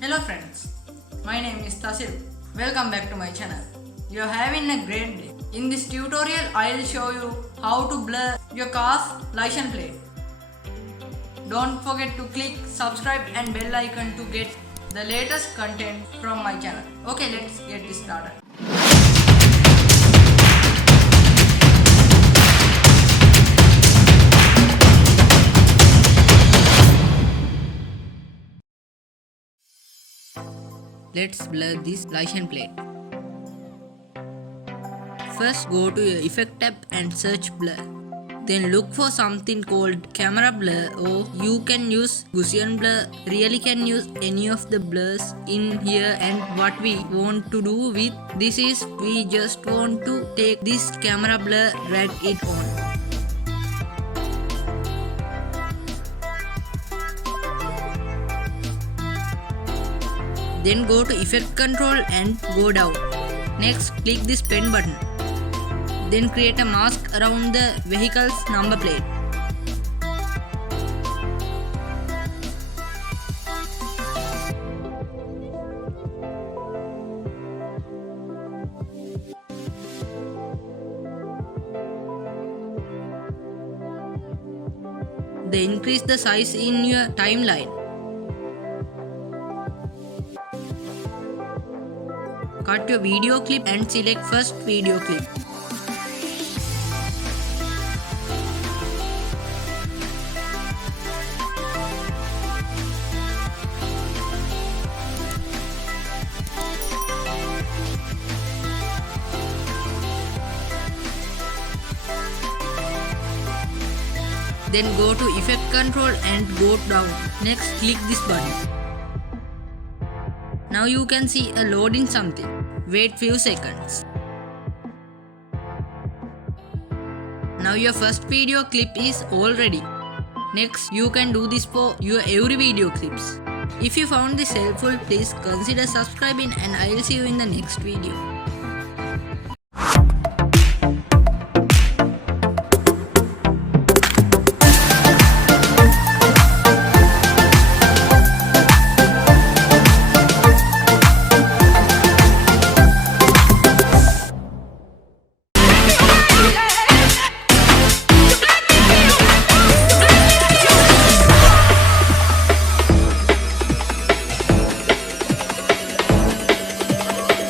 Hello friends, my name is Tasil. Welcome back to my channel. You are having a great day. In this tutorial, I will show you how to blur your car's license plate. Don't forget to click subscribe and bell icon to get the latest content from my channel. Okay, let's get this started. Let's blur this license plate. First go to your effect tab and search blur. Then look for something called camera blur, or you can use Gaussian blur. Really can use any of the blurs in here, and what we want to do with this is we just want to take this camera blur, drag it on. Then go to effect control and go down. Next click this pen button. Then create a mask around the vehicle's number plate. Then increase the size in your timeline. Cut your video clip and select first video clip. Then go to effect control and go down. Next click this button. Now you can see a loading something. Wait few seconds. Now your first video clip is all ready. Next you can do this for your every video clips. If you found this helpful, please consider subscribing and I will see you in the next video.